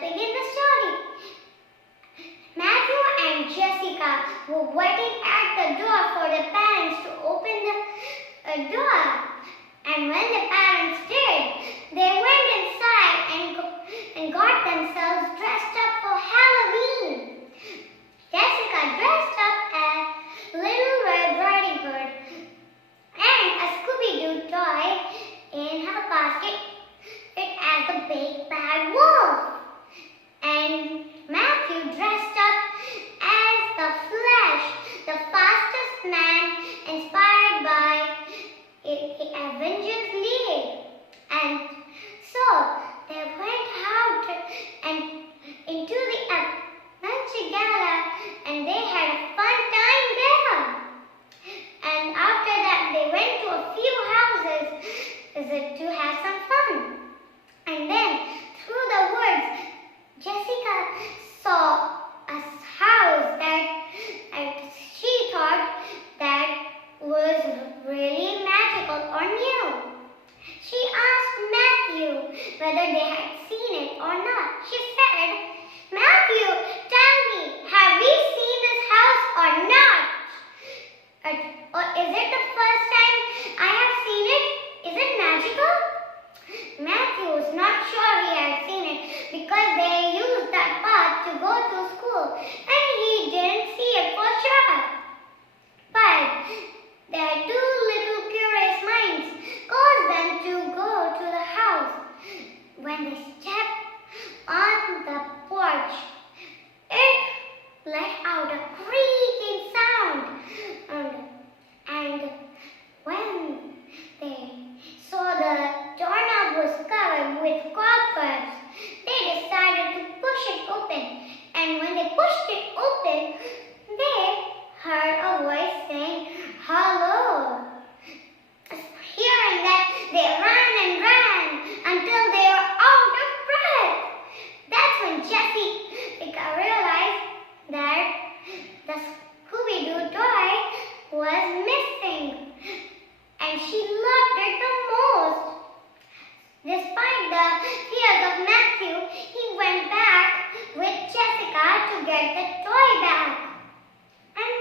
let's begin the story. Matthew and Jessica were waiting at the door for the parents to open the door. And when the parents did, they went inside and got themselves dressed up for Halloween. Jessica dressed up as Little Red Riding Hood and a Scooby-Doo toy in her basket as a big bad wolf. And Matthew dressed up as the Flash, the fastest man inspired by the Avengers League. And so they went out and into the Adventure Gala, and they had a fun time there. And after that they went to a few houses to have some fun. And then through the woods, Jessica saw a house that she thought that was really magical or new. She asked Matthew whether they had seen it or not. She said, "Matthew, tell me, have we seen this house or not? Or is it the first time I have seen it? Is it magical?" Matthew was not sure he had seen it because they used that path to go to school and he didn't see it for sure. But their two little curious minds caused them to go to the house. When they stepped on the porch, it let out a creaking sound. And when they saw the doorknob was covered with cobwebs, they decided to push it open. And when they pushed it open, they heard a voice saying, "Hello." Hearing that, they ran and ran until they were out of breath. That's when Jessica realized that the Scooby-Doo toy was missing. And she loved it the most. Despite the fears of Matthew, he went back with Jessica to get the toy back. And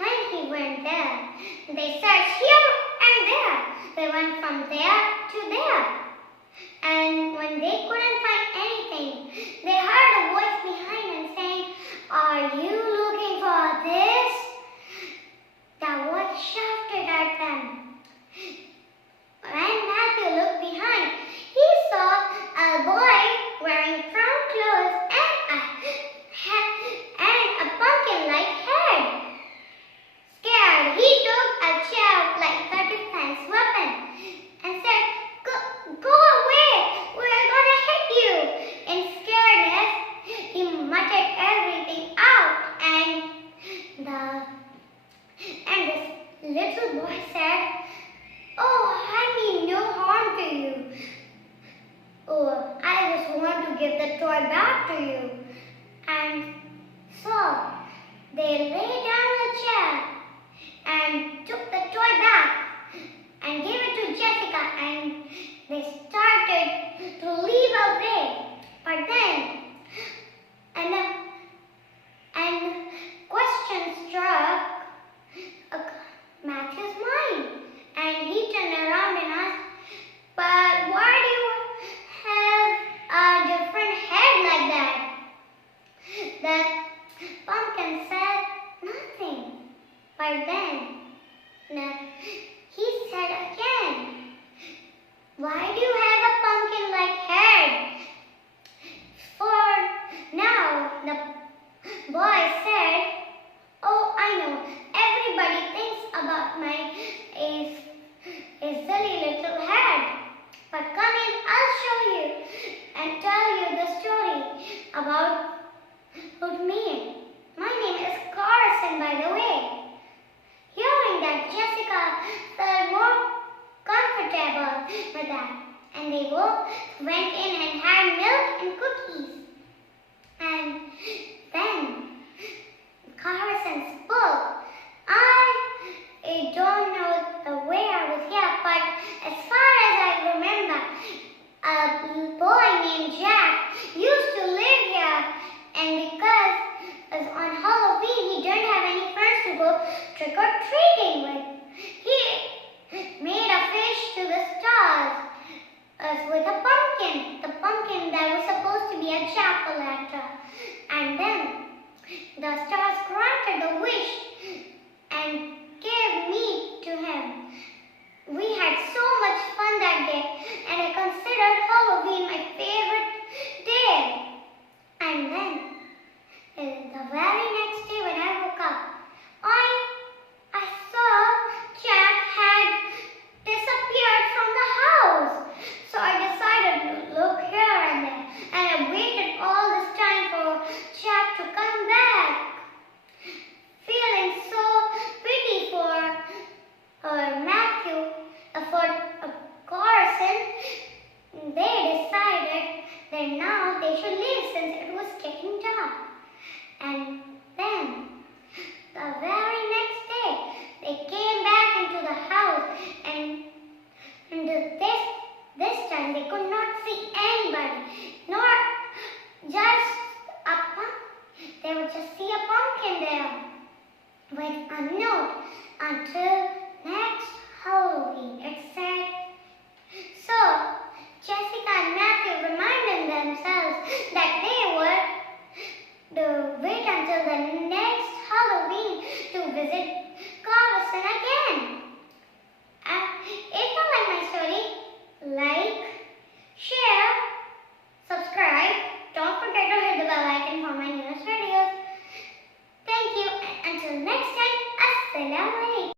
when he went there, they searched here and there. They went from there to there. And when they couldn't find anything, they heard a voice behind them saying, "Are you looking for this?" The voice shouted at them. When Matthew looked behind, he saw a boy wearing brown clothes and a pumpkin-like head. Scared, he took a chair like a defense weapon and said, Go away, we're gonna hit you." In scaredness, he muttered everything out, and this little boy said, "Oh, I mean no harm to you. Oh, I just want to give the toy back to you." And so they laid down the chair and took the toy back and gave it to Jessica, and they started to leave away. But then, and question struck Matthew's mind, and he turned around and asked, "But why do you have a different head like that?" The pumpkin said nothing. But then he said again, "Why do you have a pumpkin-like head?" For now, the boy said, "Oh, I know. Everybody thinks about my silly little head. But come in, I'll show you and tell you the story about me. My name is Carson, by the way." Hearing that, Jessica felt more comfortable with that, and they both went in and had milk and cookies. And then Carson spoke. I don't know the way I was here, but as far as I remember, a boy named Jack used to live trick-or-treating with. He made a fish to the stars with a pumpkin. The pumpkin that was supposed to be a jack-o'-lantern. And then the stars granted the wish and gave meat to him. We had so much fun that day, and I considered Halloween my favorite day. And then, the very next day when I woke up, I saw Jack had disappeared from the house. So I decided to look here and there, and I waited all this time for Jack to come back. Feeling so pity for Matthew, for Carson, they decided that now they should leave since it was getting dark. And then, the very next day, they came back into the house, and this time they could not see anybody, nor just a pumpkin. They would just see a pumpkin there with a note, until next Halloween, it said. So, Jessica and Matthew reminded themselves that they would wait until the next Halloween to visit Carson again. If you like my story, like, share, subscribe. Don't forget to hit the bell icon for my newest videos. Thank you, and until next time, Assalamu alaikum.